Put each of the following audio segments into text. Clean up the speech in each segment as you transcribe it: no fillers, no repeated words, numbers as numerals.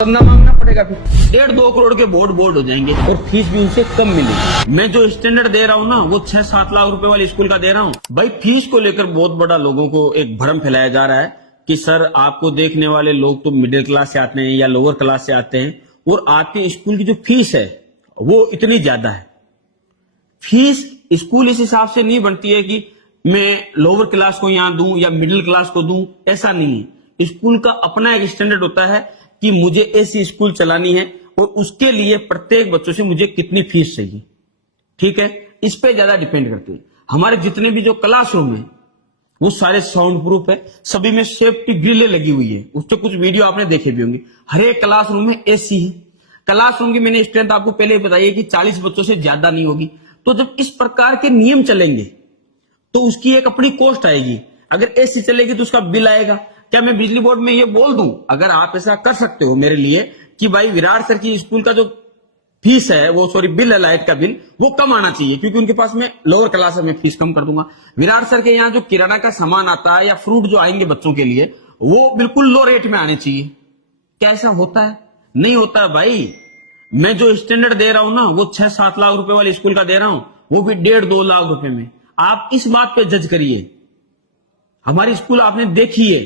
चंदा मांगना पड़ेगा, फिर 1.5-2 करोड़ के बोर्ड हो जाएंगे और फीस भी उनसे कम मिलेगी। मैं जो स्टैंडर्ड दे रहा हूँ ना वो 6-7 लाख रुपए वाले स्कूल का दे रहा हूँ। भाई फीस को लेकर बहुत बड़ा लोगों को एक भ्रम फैलाया जा रहा है कि सर आपको देखने वाले लोग तो मिडिल क्लास से आते हैं या लोअर क्लास से आते हैं और आपके स्कूल की जो फीस है वो इतनी ज्यादा है। फीस स्कूल इस हिसाब से नहीं बनती है कि मैं लोअर क्लास को यहां दूं या मिडिल क्लास को दूं, ऐसा नहीं है। स्कूल का अपना एक स्टैंडर्ड होता है कि मुझे ऐसी स्कूल चलानी है और उसके लिए प्रत्येक बच्चों से मुझे कितनी फीस चाहिए, ठीक है, इस पे ज्यादा डिपेंड करती है। हमारे जितने भी जो क्लासरूम है वो सारे साउंड प्रूफ है, सभी में सेफ्टी ग्रिलें लगी हुई है। उसके कुछ वीडियो आपने देखे भी होंगे। हर एक क्लासरूम में एसी है। क्लासरूम की मैंने स्ट्रेंथ आपको पहले ही बताई है कि 40 बच्चों से ज्यादा नहीं होगी। तो जब इस प्रकार के नियम चलेंगे तो उसकी एक अपनी कॉस्ट आएगी। अगर एसी चलेगी तो उसका बिल आएगा। क्या मैं बिजली बोर्ड में ये बोल दूं, अगर आप ऐसा कर सकते हो मेरे लिए कि भाई विराट सर की स्कूल का जो फीस है वो बिल है लाइट का बिल वो कम आना चाहिए क्योंकि उनके पास में लोअर क्लास है, मैं फीस कम कर दूंगा। विराट सर के यहाँ जो किराना का सामान आता है या फ्रूट जो आएंगे बच्चों के लिए वो बिल्कुल लो रेट में आने चाहिए। क्या ऐसा होता है? नहीं होता है भाई। मैं जो स्टैंडर्ड दे रहा हूं ना वो 6-7 लाख रुपए वाले स्कूल का दे रहा हूं, वो भी 1.5-2 लाख रुपए में। आप इस बात पे जज करिए। हमारी स्कूल आपने देखी है,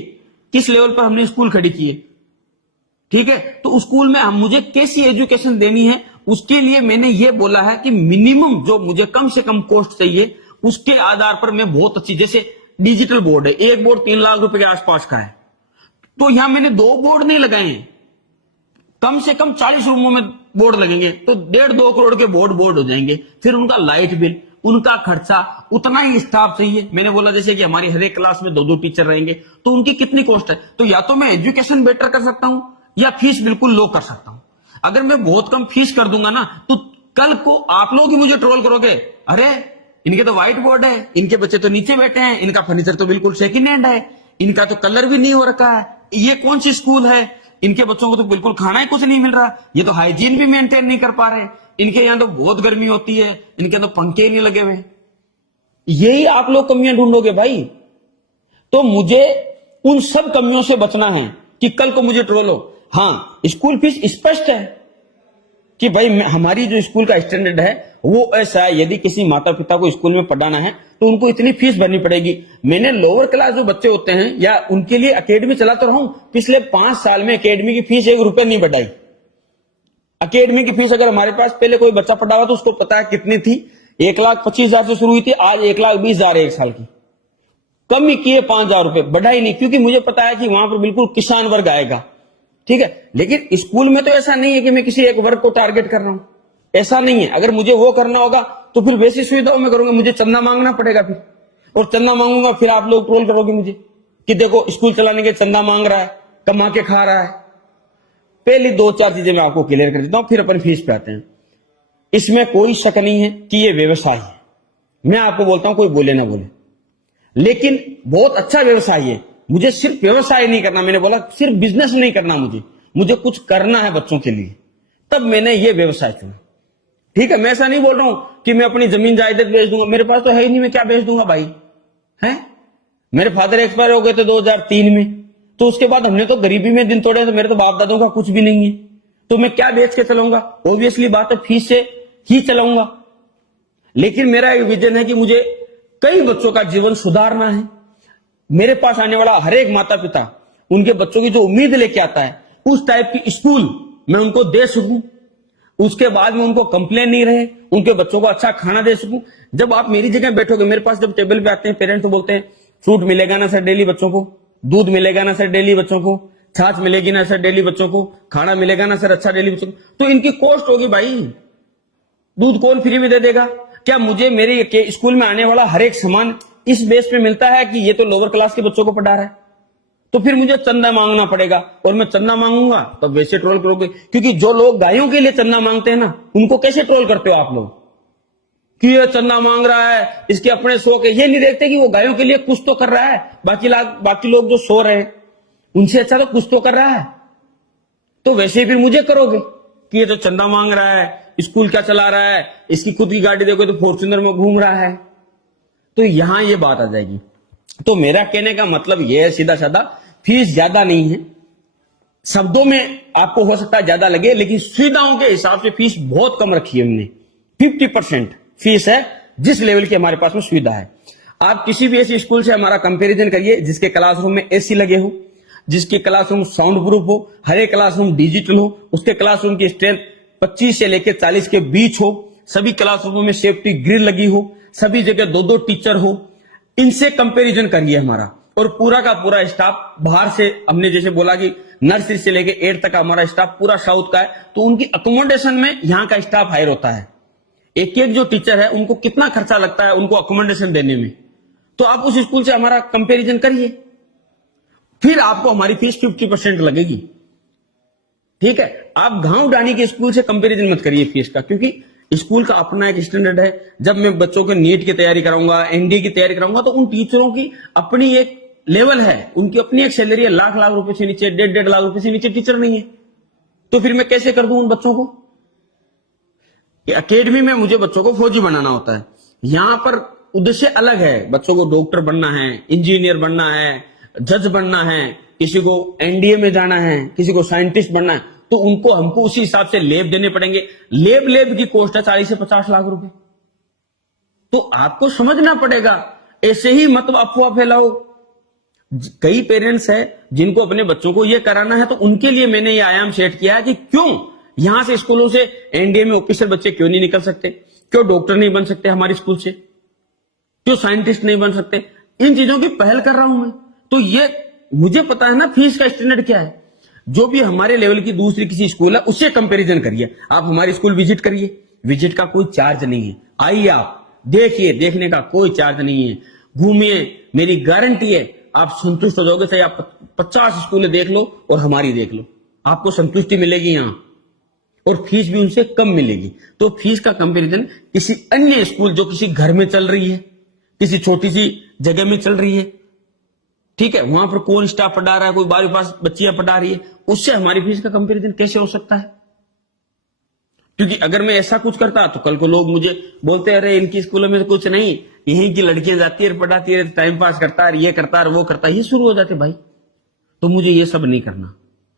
किस लेवल पर हमने स्कूल खड़ी की है, ठीक है। तो उस स्कूल में मुझे कैसी एजुकेशन देनी है उसके लिए मैंने ये बोला है कि मिनिमम जो मुझे कम से कम कॉस्ट चाहिए उसके आधार पर मैं बहुत अच्छी, जैसे डिजिटल बोर्ड है, एक बोर्ड 3 लाख रुपए के आसपास का है, तो यहां मैंने 2 बोर्ड नहीं लगाए हैं, कम से कम 40 रूमों में बोर्ड लगेंगे तो 1.5-2 करोड़ के बोर्ड हो जाएंगे। फिर उनका लाइट बिल, उनका खर्चा, उतना ही स्टाफ चाहिए। मैंने बोला जैसे कि हमारी हर एक क्लास में 2-2 टीचर रहेंगे तो उनकी कितनी कॉस्ट है। तो या तो मैं एजुकेशन बेटर कर सकता हूं या फीस बिल्कुल लो कर सकता हूं। अगर मैं बहुत कम फीस कर दूंगा ना तो कल को आप लोग ही मुझे ट्रोल करोगे, अरे इनके तो व्हाइट बोर्ड है, इनके बच्चे तो नीचे बैठे हैं, इनका फर्नीचर तो बिल्कुल सेकंड हैंड है, इनका तो कलर भी नहीं हो रखा है, ये कौन सी स्कूल है, इनके बच्चों को तो बिल्कुल खाना ही कुछ नहीं मिल रहा, ये तो हाइजीन भी मेंटेन नहीं कर पा रहे, इनके यहां तो बहुत गर्मी होती है, इनके तो पंखे ही नहीं लगे हुए। यही आप लोग कमियां ढूंढोगे भाई। तो मुझे उन सब कमियों से बचना है कि कल को मुझे ट्रोलो। हाँ, स्कूल फीस स्पष्ट है कि भाई हमारी जो स्कूल का स्टैंडर्ड है वो ऐसा है, यदि किसी माता पिता को स्कूल में पढ़ाना है तो उनको इतनी फीस भरनी पड़ेगी। मैंने लोअर क्लास जो बच्चे होते हैं या उनके लिए अकेडमी चलाता रहा हूं, पिछले 5 साल में अकेडमी की फीस 1 रुपए नहीं बढ़ाई। अकेडमी की फीस अगर हमारे पास पहले कोई बच्चा पढ़ा हुआ तो उसको पता है कितनी थी, 1,25,000 से शुरू हुई थी, आज 1,20,000 एक साल की। कम ही किए 5,000 रुपए, बढ़ाई नहीं, क्योंकि मुझे पता है कि वहां पर बिल्कुल किसान वर्ग आएगा, ठीक है। लेकिन स्कूल में तो ऐसा नहीं है कि मैं किसी एक वर्ग को टारगेट कर रहा हूं, ऐसा नहीं है। अगर मुझे वो करना होगा तो फिर वैसी सुविधाओं में करूंगा, मुझे चंदा मांगना पड़ेगा फिर, और चंदा मांगूंगा फिर आप लोग ट्रोल करोगे मुझे कि देखो स्कूल चलाने के चंदा मांग रहा है, कमा के खा रहा है। पहली 2-4 चीजें मैं आपको क्लियर कर देता हूं, फिर अपन फीस पे आते हैं। इसमें कोई शक नहीं है कि ये व्यवसाय है, मैं आपको बोलता हूं, कोई बोले ना बोले, लेकिन बहुत अच्छा व्यवसाय है। मुझे सिर्फ व्यवसाय नहीं करना, मैंने बोला सिर्फ बिजनेस नहीं करना, मुझे कुछ करना है बच्चों के लिए, तब मैंने ये व्यवसाय चुना, ठीक है। मैं ऐसा नहीं बोल रहा हूं कि मैं अपनी जमीन जायदाद बेच दूंगा, मेरे पास तो है ही नहीं, मैं क्या बेच दूंगा भाई, है। मेरे फादर एक्सपायर हो गए थे 2003 में, तो उसके बाद हमने तो गरीबी में दिन तोड़े, तो मेरे तो बाप दादों का कुछ भी नहीं है, तो मैं क्या बेच के चलाऊंगा। ऑब्वियसली बात है फीस से ही चलाऊंगा। लेकिन मेरा एक विजन है कि मुझे कई बच्चों का जीवन सुधारना है। मेरे पास आने वाला हर एक माता पिता उनके बच्चों की जो उम्मीद लेके आता है उस टाइप की स्कूल मैं उनको दे सकूं, उसके बाद में उनको कंप्लेन नहीं रहे, उनके बच्चों को अच्छा खाना दे सकूं। जब आप मेरी जगह बैठोगे, मेरे पास जब टेबल पे आते हैं पेरेंट्स तो बोलते हैं फ्रूट मिलेगा ना सर डेली बच्चों को, दूध मिलेगा ना सर डेली बच्चों को, छाछ मिलेगी ना सर डेली बच्चों को, खाना मिलेगा ना सर अच्छा डेली बच्चों को, तो इनकी कॉस्ट होगी भाई। दूध कौन फ्री में दे देगा? क्या मुझे मेरे स्कूल में आने वाला हर एक सामान इस बेस पे मिलता है कि ये तो लोअर क्लास के बच्चों को पढ़ा रहा है? तो फिर मुझे चंदा मांगना पड़ेगा, और मैं चंदा मांगूंगा तो वैसे ट्रोल करोगे, क्योंकि जो लोग गायों के लिए चंदा मांगते हैं ना, उनको कैसे ट्रोल करते हो आप लोग कि ये चंदा मांग रहा है, इसके अपने शौक है। ये नहीं देखते कि वो गायों के लिए कुछ तो कर रहा है, बाकी लोग जो सो रहे हैं उनसे अच्छा तो कुछ तो कर रहा है। तो वैसे ही फिर मुझे करोगे कि ये तो चंदा मांग रहा है, स्कूल क्या चला रहा है, इसकी खुद की गाड़ी देखो तो फॉर्च्यूनर में घूम रहा है, तो यहां ये बात आ जाएगी। तो मेरा कहने का मतलब यह है सीधा साधा, फीस ज्यादा नहीं है, शब्दों में आपको हो सकता है ज्यादा लगे, लेकिन सुविधाओं के हिसाब से फीस बहुत कम रखी है हमने। 50% फीस है जिस लेवल की हमारे पास में सुविधा है। आप किसी भी ऐसे स्कूल से हमारा कंपैरिजन करिए जिसके क्लासरूम में एसी लगे हो, जिसके क्लासरूम साउंड प्रूफ हो, हर एक क्लासरूम डिजिटल हो, उसके क्लासरूम की स्ट्रेंथ 25 से लेकर 40 के बीच हो, सभी क्लासरूमों में सेफ्टी ग्रिल लगी हो, सभी जगह 2-2 टीचर हो। इनसे कंपैरिजन करिए हमारा, और पूरा का पूरा स्टाफ बाहर से, हमने जैसे बोला कि नर्सरी से लेके 8 तक हमारा स्टाफ पूरा साउथ का है, तो उनकी अकोमोडेशन में यहाँ का स्टाफ हायर होता है। एक एक जो टीचर है उनको कितना खर्चा लगता है उनको अकोमोडेशन देने में, तो आप उस स्कूल से हमारा कंपैरिजन करिए, फिर आपको हमारी फीस 50% लगेगी। ठीक है, आप गांव डानी के स्कूल से कंपैरिजन मत करिए फीस का, क्योंकि स्कूल का अपना एक स्टैंडर्ड है। जब मैं बच्चों को नीट की तैयारी कराऊंगा, एनडीए की तैयारी कराऊंगा, तो उन टीचरों की अपनी एक लेवल है, उनकी अपनी एक सैलरी है। लाख लाख रुपए से नीचे, 1.5 लाख रुपए से नीचे टीचर नहीं है, तो फिर मैं कैसे कर दूं उन बच्चों को? अकेडमी में मुझे बच्चों को फौजी बनाना होता है, यहां पर उद्देश्य अलग है। बच्चों को डॉक्टर बनना है, इंजीनियर बनना है, जज बनना है, किसी को एनडीए में जाना है, किसी को साइंटिस्ट बनना है, तो उनको हमको उसी हिसाब से लेब देने पड़ेंगे। लेब की कॉस्ट है 40 से 50 लाख रुपए। तो आपको समझना पड़ेगा, ऐसे ही मत अफवाह फैलाओ। कई पेरेंट्स है जिनको अपने बच्चों को यह कराना है, तो उनके लिए मैंने ये आयाम सेट किया है कि क्यों यहां से स्कूलों से एनडीए में ऑफिसर बच्चे क्यों नहीं निकल सकते, क्यों डॉक्टर नहीं बन सकते हमारे स्कूल से, क्यों साइंटिस्ट नहीं बन सकते। इन चीजों की पहल कर रहा हूं मैं। तो ये मुझे पता है ना फीस का स्टैंडर्ड क्या है। जो भी हमारे लेवल की दूसरी किसी स्कूल है उससे कंपैरिजन करिए। आप हमारे स्कूल विजिट करिए, विजिट का कोई चार्ज नहीं है। आइए, आप देखिए, देखने का कोई चार्ज नहीं है। घूमिए, मेरी गारंटी है आप संतुष्ट हो जाओगे। चाहे आप 50 स्कूलें देख लो और हमारी देख लो, आपको संतुष्टि मिलेगी यहां, और फीस भी उनसे कम मिलेगी। तो फीस का कंपैरिजन किसी अन्य स्कूल जो किसी घर में चल रही है, किसी छोटी सी जगह में चल रही है, ठीक है, वहां पर कौन स्टाफ पढ़ा रहा है, कोई 12 पास बच्चियां पढ़ा रही है, उससे हमारी फीस का कंपैरिजन कैसे हो सकता है? क्योंकि अगर मैं ऐसा कुछ करता तो कल को लोग मुझे बोलते, अरे इनकी स्कूलों में तो कुछ नहीं, यहीं की लड़कियां जाती है, पढ़ाती है, टाइम पास करता है, ये करता है, वो करता है, ये शुरू हो जाते भाई। तो मुझे ये सब नहीं करना।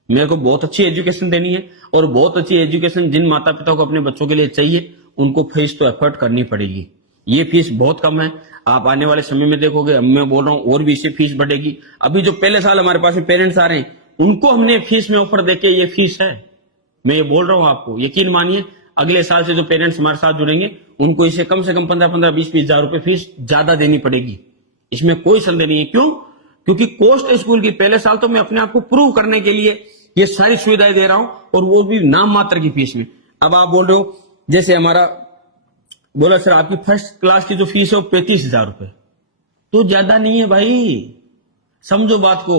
मेरे को बहुत अच्छी एजुकेशन देनी है, और बहुत अच्छी एजुकेशन जिन माता पिता को अपने बच्चों के लिए चाहिए, उनको फीस तो एफर्ट करनी पड़ेगी। ये फीस बहुत कम है, आप आने वाले समय में देखोगे, मैं बोल रहा हूं और भी इससे फीस बढ़ेगी। अभी जो पहले साल हमारे पास में पेरेंट्स आ रहे हैं, उनको हमने फीस में ऑफर देके ये फीस है, मैं ये बोल रहा हूं आपको, यकीन मानिए। अगले साल से जो पेरेंट्स हमारे साथ जुड़ेंगे, उनको इसे कम से कम 15-15, 20-20 हजार रुपए फीस ज्यादा देनी पड़ेगी। इसमें कोई संदेह नहीं है। क्यों? क्योंकि कॉस्ट है स्कूल की। पहले साल तो मैं अपने आप को प्रूव करने के लिए ये सारी सुविधाएं दे रहा हूं, और वो भी नाम मात्र की फीस में। अब आप बोल रहे हो, जैसे हमारा बोला सर आपकी फर्स्ट क्लास की जो फीस है वो 35,000 रुपए, तो ज्यादा नहीं है भाई। समझो बात को,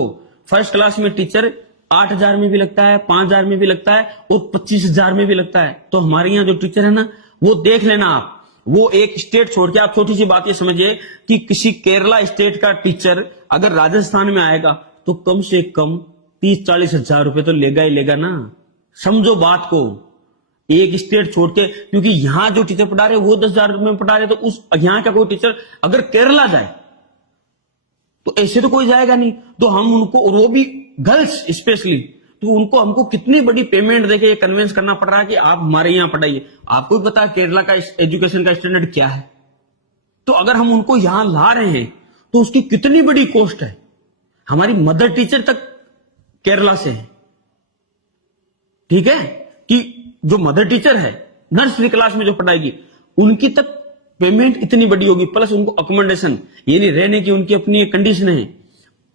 फर्स्ट क्लास में टीचर 8,000 में भी लगता है, 5,000 में भी लगता है, और 25,000 में भी लगता है। तो हमारे यहाँ जो टीचर है ना, वो देख लेना आप, वो एक स्टेट छोड़ के, आप छोटी सी बात ये समझिए कि किसी केरला स्टेट का टीचर अगर राजस्थान में आएगा तो कम से कम 30-40 हजार रुपए तो लेगा ही लेगा ना। समझो बात को, एक स्टेट छोड़ के, क्योंकि यहां जो टीचर पढ़ा रहे वो 10,000 रुपए में पढ़ा रहे, तो उस यहां का कोई टीचर अगर केरला जाए तो ऐसे तो कोई जाएगा नहीं। तो हम उनको, और वो भी गर्ल्स स्पेशली, तो उनको हमको कितनी बड़ी पेमेंट देके ये कन्विंस करना पड़ रहा है कि आप हमारे यहां पढ़ाइए। आपको भी पता है केरला का एजुकेशन का स्टैंडर्ड क्या है। तो अगर हम उनको यहां ला रहे हैं तो उसकी कितनी बड़ी कॉस्ट है। हमारी मदर टीचर तक केरला से है, ठीक है, कि जो मदर टीचर है नर्सरी क्लास में जो पढ़ाएगी, उनकी तक पेमेंट इतनी बड़ी होगी, प्लस उनको अकोमोडेशन, यानी रहने की उनकी अपनी कंडीशन है।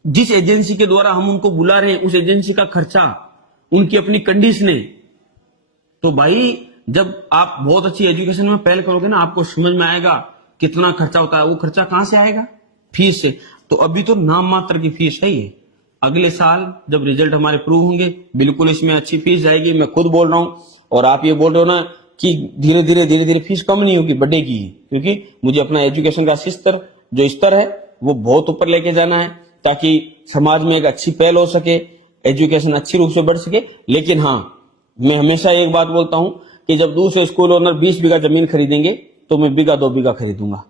जिस एजेंसी के द्वारा हम उनको बुला रहे हैं, उस एजेंसी का खर्चा, उनकी अपनी कंडीशन है। तो भाई जब आप बहुत अच्छी एजुकेशन में पहल करोगे ना, आपको समझ में आएगा कितना खर्चा होता है। वो खर्चा कहां से आएगा? फीस से। तो अभी तो नाम मात्र की फीस है ये। अगले साल जब रिजल्ट हमारे प्रूव होंगे, बिल्कुल इसमें अच्छी फीस जाएगी। मैं खुद बोल रहा हूं, और आप ये बोल रहे हो ना कि धीरे धीरे फीस कम नहीं होगी, बढ़ेगी, क्योंकि मुझे अपना एजुकेशन का स्तर है वो बहुत ऊपर लेके जाना है, ताकि समाज में एक अच्छी पहल हो सके, एजुकेशन अच्छी रूप से बढ़ सके। लेकिन हाँ, मैं हमेशा एक बात बोलता हूं कि जब दूसरे स्कूल ओनर 20 बीघा जमीन खरीदेंगे तो मैं बीघा 2 बीघा खरीदूंगा,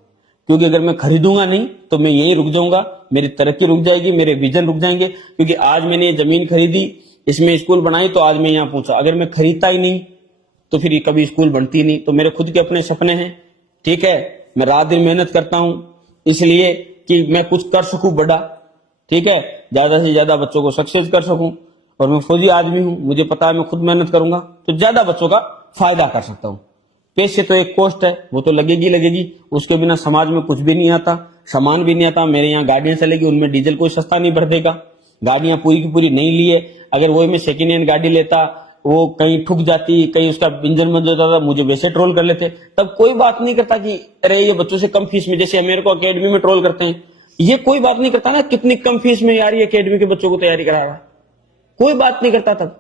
क्योंकि अगर मैं खरीदूंगा नहीं तो मैं यहीं रुक जाऊंगा, मेरी तरक्की रुक जाएगी, मेरे विजन रुक जाएंगे। क्योंकि आज मैंने ये जमीन खरीदी इसमें स्कूल बनाई तो आज मैं यहाँ पहुंचा। अगर मैं खरीदता ही नहीं तो फिर ये कभी स्कूल बनती नहीं। तो मेरे खुद के अपने सपने हैं, ठीक है। मैं रात दिन मेहनत करता हूं इसलिए कि मैं कुछ कर सकूं बड़ा, ठीक है, ज्यादा से ज्यादा बच्चों को सक्सेस कर सकूं। और मैं फौजी आदमी हूं, मुझे पता है मैं खुद मेहनत करूंगा तो ज्यादा बच्चों का फायदा कर सकता हूं। पैसे तो एक कॉस्ट है, वो तो लगेगी, उसके बिना समाज में कुछ भी नहीं आता, सामान भी नहीं आता। मेरे यहाँ गाड़ियां चलेगी, उनमें डीजल कोई सस्ता नहीं भर देगा। गाड़ियां पूरी की पूरी नहीं लिए, अगर वही मैं सेकेंड हैंड गाड़ी लेता, वो कहीं ठुक जाती, कहीं उसका इंजन बंद होता था, मुझे वैसे ट्रोल कर लेते। तब कोई बात नहीं करता कि अरे ये बच्चों से कम फीस में, जैसे मेरे को अकेडमी में ट्रोल करते हैं, ये कोई बात नहीं करता ना कितनी कम फीस में यार ये अकेडमी के बच्चों को तैयारी करा रहा है, कोई बात नहीं करता। तब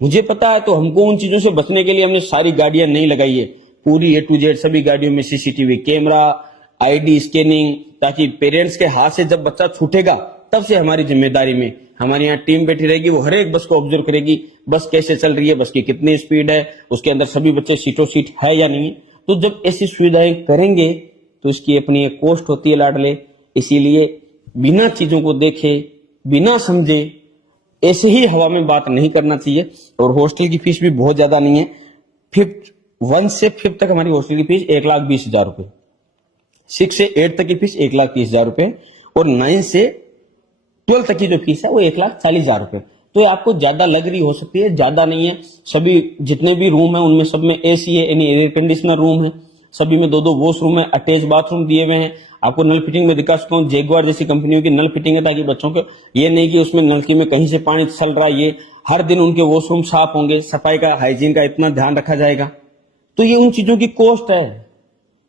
मुझे पता है, तो हमको उन चीजों से बचने के लिए हमने सारी गाड़ियां नहीं लगाई है, पूरी A to Z सभी गाड़ियों में सीसीटीवी कैमरा, ID स्कैनिंग, ताकि पेरेंट्स के हाथ से जब बच्चा छूटेगा तब से हमारी जिम्मेदारी में हमारी यहाँ टीम बैठी रहेगी, वो हर एक बस को ऑब्जर्व करेगी, बस कैसे चल रही है, बस की कितनी स्पीड है, उसके अंदर सभी बच्चे सीटों सीट है या नहीं। तो जब ऐसी सुविधाएं करेंगे तो उसकी अपनी एक कॉस्ट होती है लाडले। इसीलिए बिना चीजों को देखे, बिना समझे ऐसे ही हवा में बात नहीं करना चाहिए। और हॉस्टल की फीस भी बहुत ज्यादा नहीं है, 1 से 5 तक हमारी हॉस्टल की फीस 1,20,000 रुपए, 6 से 8 तक की फीस 1,30,000 रुपए, और 9 से 12 तक की जो फीस है वो 1,40,000 रुपए। तो आपको ज्यादा लग रही हो सकती है, ज्यादा नहीं है। सभी जितने भी रूम है उनमें सब में AC है, यानी एयर कंडीशनर रूम है, सभी में 2-2 वॉशरूम है, अटैच बाथरूम दिए हुए हैं। आपको नल फिटिंग में दिखा सकता हूँ, जैगुआर जैसी कंपनियों की नल फिटिंग है, ताकि बच्चों को ये नहीं कि उसमें नलकी में कहीं से पानी चल रहा है, ये हर दिन उनके वॉशरूम साफ होंगे, सफाई का, हाइजीन का इतना ध्यान रखा जाएगा। तो ये उन चीजों की कॉस्ट है,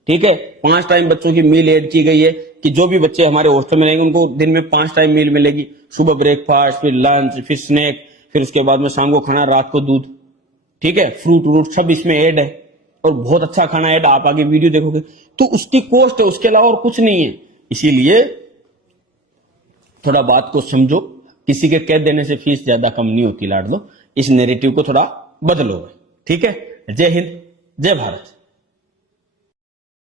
ठीक है। 5 टाइम बच्चों की मील ऐड की गई है कि जो भी बच्चे हमारे हॉस्टल में रहेंगे उनको दिन में 5 टाइम मील मिलेगी, सुबह ब्रेकफास्ट, फिर लंच, फिर स्नैक, फिर उसके बाद में शाम को खाना, रात को दूध, ठीक है, फ्रूट व्रूट सब इसमें ऐड है, और बहुत अच्छा खाना ऐड, आप आगे वीडियो देखोगे तो उसकी कॉस्ट है, उसके अलावा और कुछ नहीं है। इसीलिए थोड़ा बात को समझो, किसी के कह देने से फीस ज्यादा कम नहीं होती लाडलो, इस नैरेटिव को थोड़ा बदलो, ठीक है। जय हिंद, जय भारत।